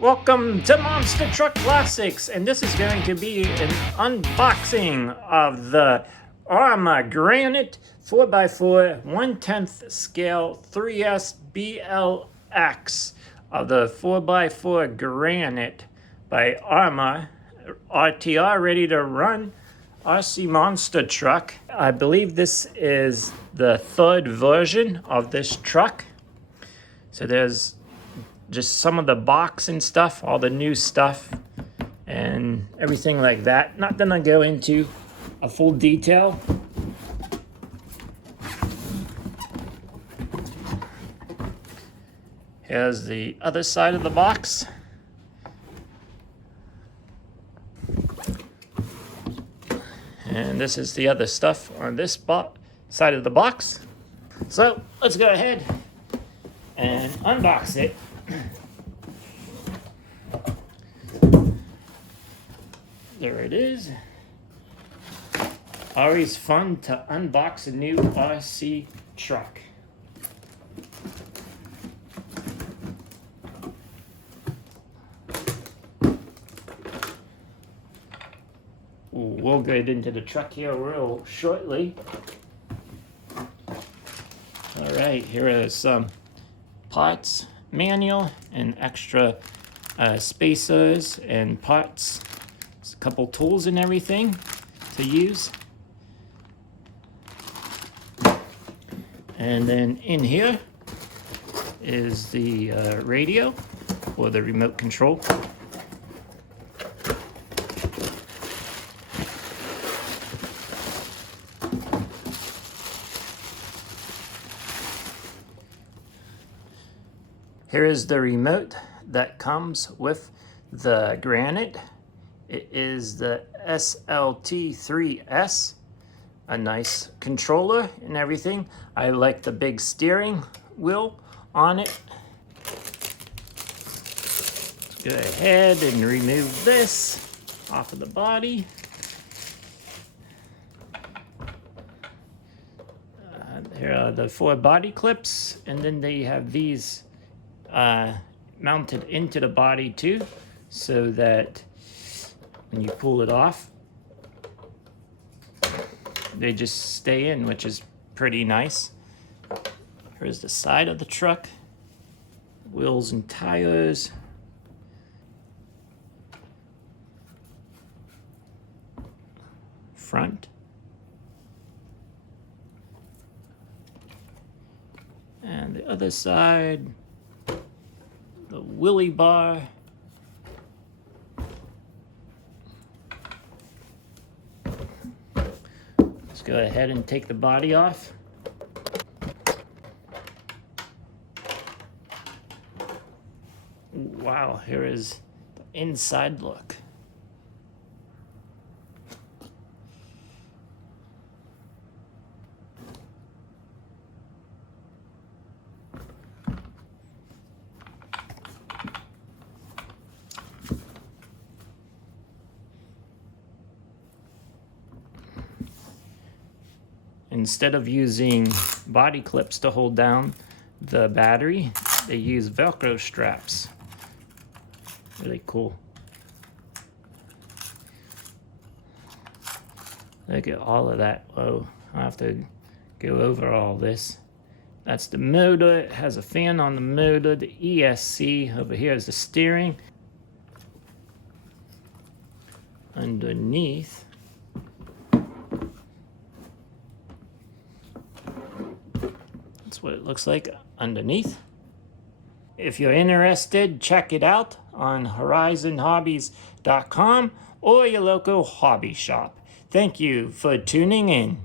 Welcome to Monster Truck Classics, and this is going to be an unboxing of the ARRMA GRANITE 4x4 1/10 scale 3S BLX of the 4x4 GRANITE by ARRMA RTR, ready to run RC monster truck. I believe this is the third version of this truck. So there's just some of the box and stuff, all the new stuff and everything like that. Not gonna go into a full detail. Here's the other side of the box. And this is the other stuff on this side of the box. So let's go ahead and unbox it. There it is. Always fun to unbox a new RC truck. We'll get into the truck here real shortly. All right, here are some parts manual and extra spacers and parts. There's a couple tools and everything to use. And then in here is the radio for the remote control. Here is the remote that comes with the GRANITE. It is the SLT3S, a nice controller and everything. I like the big steering wheel on it. Let's go ahead and remove this off of the body. Here are the 4 body clips, and then they have these mounted into the body too, so that when you pull it off, they just stay in, which is pretty nice. Here's the side of the truck, wheels and tires. Front. And the other side, the wheelie bar. Let's go ahead and take the body off. Wow, here is the inside look. Instead of using body clips to hold down the battery, they use Velcro straps. Really cool. Look at all of that. Whoa, I have to go over all this. That's the motor. It has a fan on the motor. The ESC over here is the steering. Underneath, that's what it looks like underneath. If you're interested, check it out on horizonhobbies.com or your local hobby shop. Thank you for tuning in.